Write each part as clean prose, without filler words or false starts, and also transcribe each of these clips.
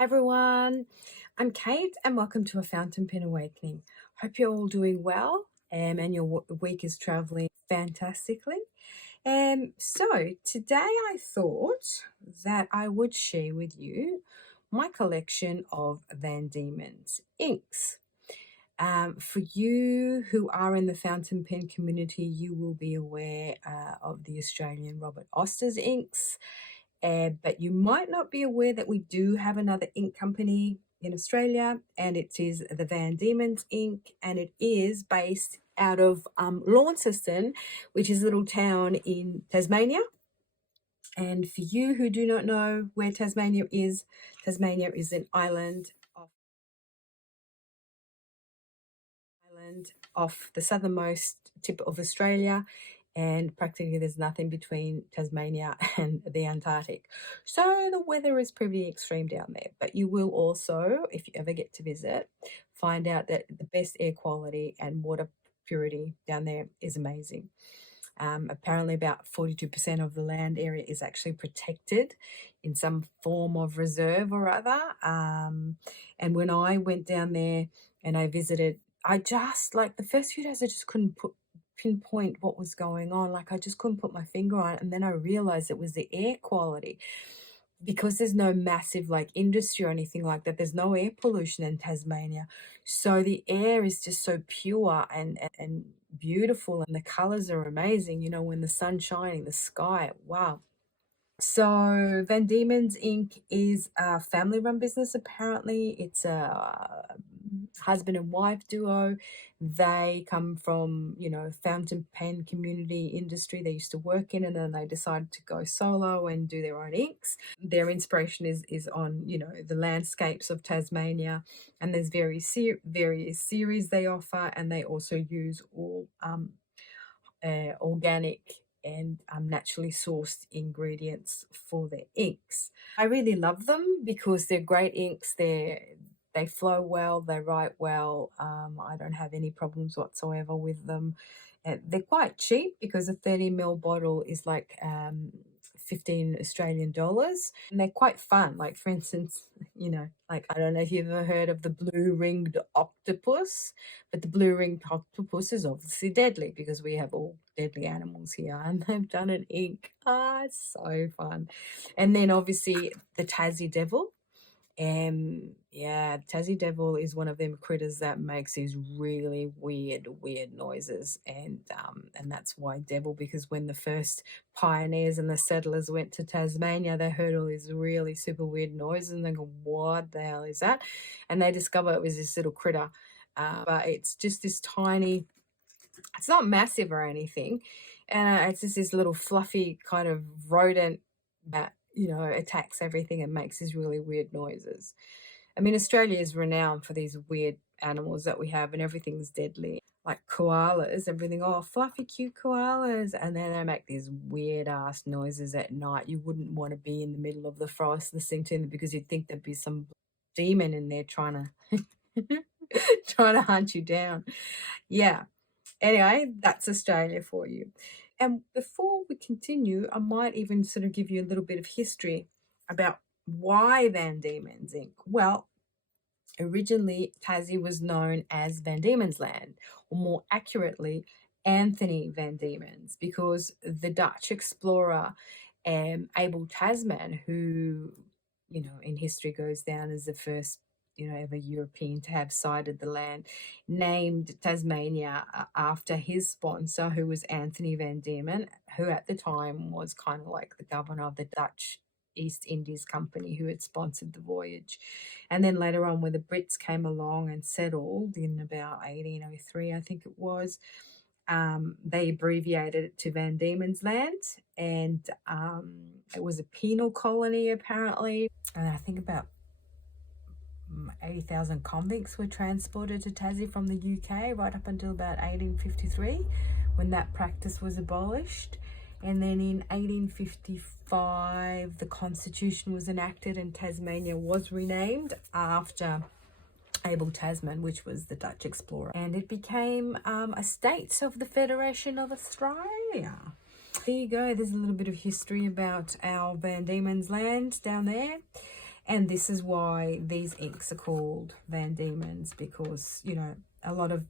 Everyone, I'm Kate and welcome to A Fountain Pen Awakening. Hope you're all doing well and your week is traveling fantastically. So today I thought that I would share with you my collection of Van Diemen's inks. For you who are in the fountain pen community, you will be aware of the Australian Robert Oster's inks. But you might not be aware that we do have another ink company in Australia, and it is the Van Diemen's Ink, and it is based out of Launceston, which is a little town in Tasmania. And for you who do not know where Tasmania is an island off the southernmost tip of Australia, and practically there's nothing between Tasmania and the Antarctic. So the weather is pretty extreme down there, but you will also, if you ever get to visit, find out that the best air quality and water purity down there is amazing. Apparently about 42% of the land area is actually protected in some form of reserve or other. And when I went down there and I visited, I just, like, the first few days I just couldn't pinpoint what was going on. Like, I just couldn't put my finger on it. And then I realized it was the air quality, because there's no massive like industry or anything like that. There's no air pollution in Tasmania, so the air is just so pure and beautiful, and the colors are amazing. You know, when the sun's shining, the sky, wow. So Van Diemen's Inc. is a family-run business. Apparently, it's a husband and wife duo. They come from, you know, fountain pen community industry they used to work in, and then they decided to go solo and do their own inks. Their inspiration is on, you know, the landscapes of Tasmania, and there's various series they offer, and they also use all organic and naturally sourced ingredients for their inks. I really love them because they're great inks. They flow well, they write well. I don't have any problems whatsoever with them. They're quite cheap because a 30 ml bottle is like 15 Australian dollars, and they're quite fun. Like, for instance, you know, like, I don't know if you've ever heard of the blue ringed octopus, but the blue ringed octopus is obviously deadly because we have all deadly animals here, and they've done an ink. It's so fun. And then obviously the Tassie Devil. Yeah, Tassie Devil is one of them critters that makes these really weird noiises, and that's why Devil, because when the first pioneers and the settlers went to Tasmania, they heard all these really super weird noises, and they go, "What the hell is that?" And they discover it was this little critter, but it's just this tiny. It's not massive or anything, and it's just this little fluffy kind of rodent that, you know, attacks everything and makes these really weird noises. I mean, Australia is renowned for these weird animals that we have, and everything's deadly. Like koalas, everything, oh, fluffy, cute koalas. And then they make these weird ass noises at night. You wouldn't want to be in the middle of the forest listening to them, because you'd think there'd be some demon in there trying to hunt you down. Yeah. Anyway, that's Australia for you. And before we continue, I might even sort of give you a little bit of history about why Van Diemen's Inc. Well, originally Tassie was known as Van Diemen's Land, or more accurately, Anthony Van Diemen's, because the Dutch explorer Abel Tasman, who, you know, in history goes down as the first, you know, ever European to have sighted the land, named Tasmania after his sponsor, who was Anthony Van Diemen, who at the time was kind of like the governor of the Dutch East Indies Company, who had sponsored the voyage. And then later on, when the Brits came along and settled in about 1803, I think it was, they abbreviated it to Van Diemen's Land, and it was a penal colony apparently. And I think about 80,000 convicts were transported to Tassie from the UK right up until about 1853, when that practice was abolished. And then in 1855, the Constitution was enacted and Tasmania was renamed after Abel Tasman, which was the Dutch explorer. And it became a state of the Federation of Australia. There you go. There's a little bit of history about our Van Diemen's Land down there. And this is why these inks are called Van Diemen's, because, you know,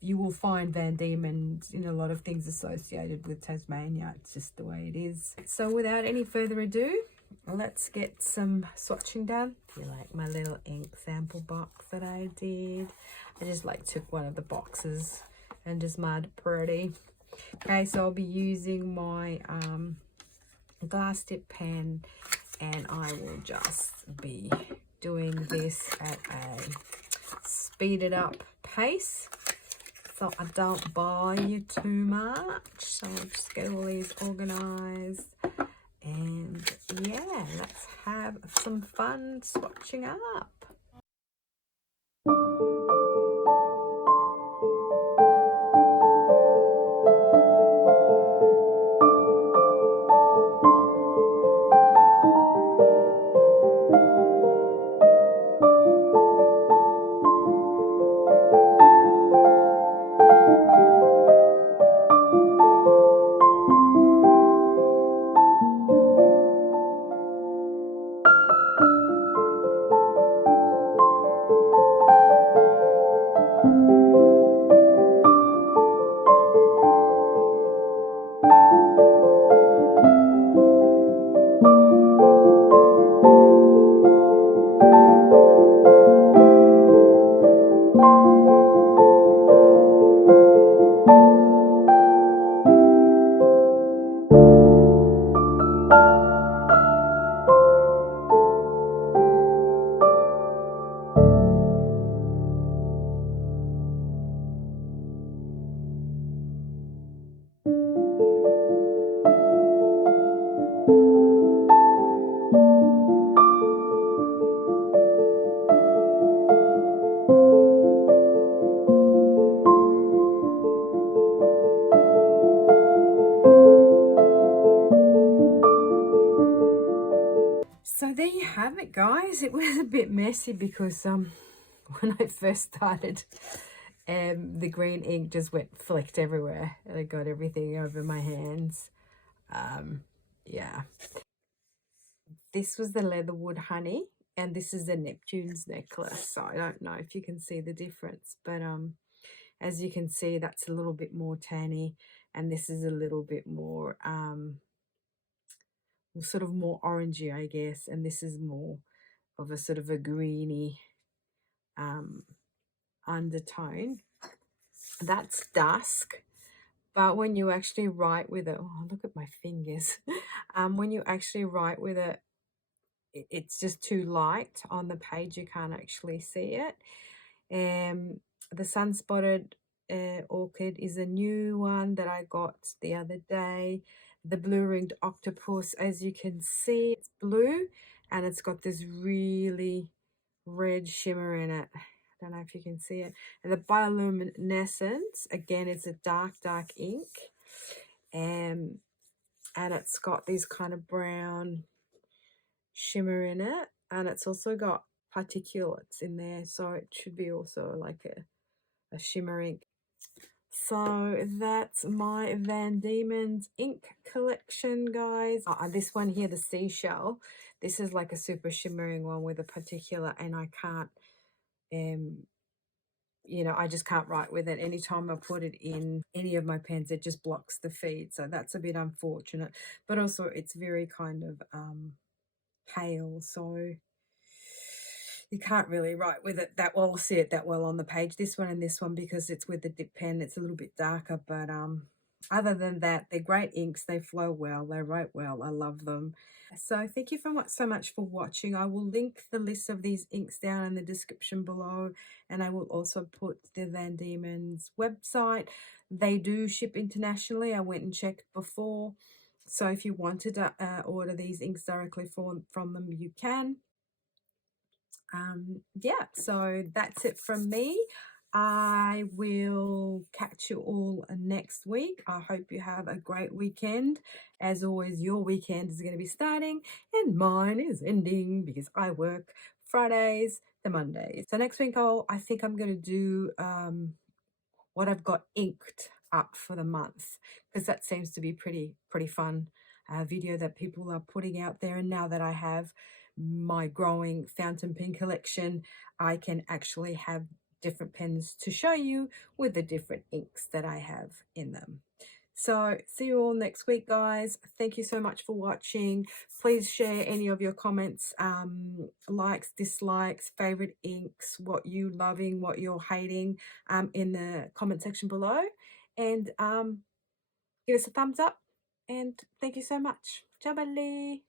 you will find Van Diemen's in a lot of things associated with Tasmania. It's just the way it is. So without any further ado, let's get some swatching done. You like my little ink sample box that I did? I just like took one of the boxes and just made it pretty. Okay, so I'll be using my glass tip pen, and I will just be doing this at a speeded up pace so I don't bore you too much. So I'll just get all these organized, and yeah, let's have some fun swatching up. So there you have it, guys. It was a bit messy because when I first started, the green ink just went flicked everywhere and it got everything over my hands. Yeah, this was the Leatherwood Honey, and this is the Neptune's necklace. So I don't know if you can see the difference, but as you can see, that's a little bit more tanny, and this is a little bit more sort of more orangey, I guess, and this is more of a sort of a greeny undertone. That's dusk, but when you actually write with it, oh, look at my fingers. When you actually write with it, it's just too light on the page. You can't actually see it. The sun spotted orchid is a new one that I got the other day. The blue ringed octopus, as you can see, it's blue and it's got this really red shimmer in it. I don't know if you can see it. And the bioluminescence, again, it's a dark ink, and it's got these kind of brown shimmer in it, and it's also got particulates in there, so it should be also like a shimmer ink. So that's my Van Diemen's ink collection, guys. This one here, the seashell, this is like a super shimmering one with a particular, and I can't you know, I just can't write with it. Anytime I put it in any of my pens, it just blocks the feed, so that's a bit unfortunate. But also it's very kind of pale, so you can't really write with it that well, see it that well on the page. This one and this one, because it's with the dip pen, it's a little bit darker, but other than that, they're great inks. They flow well, they write well. I love them. So thank you so much for watching. I will link the list of these inks down in the description below, and I will also put the Van Diemen's website. They do ship internationally. I went and checked before, so if you wanted to order these inks directly from them, you can. Yeah, so that's it from me. I will catch you all next week. I hope you have a great weekend. As always, your weekend is going to be starting and mine is ending because I work Fridays to Mondays. So next week, I think I'm going to do what I've got inked up for the month, because that seems to be pretty fun video that people are putting out there. And now that I have my growing fountain pen collection, I can actually have different pens to show you with the different inks that I have in them. So see you all next week, guys. Thank you so much for watching. Please share any of your comments, likes, dislikes, favorite inks, what you loving, what you're hating, in the comment section below. And give us a thumbs up. And thank you so much. Ciao, belly.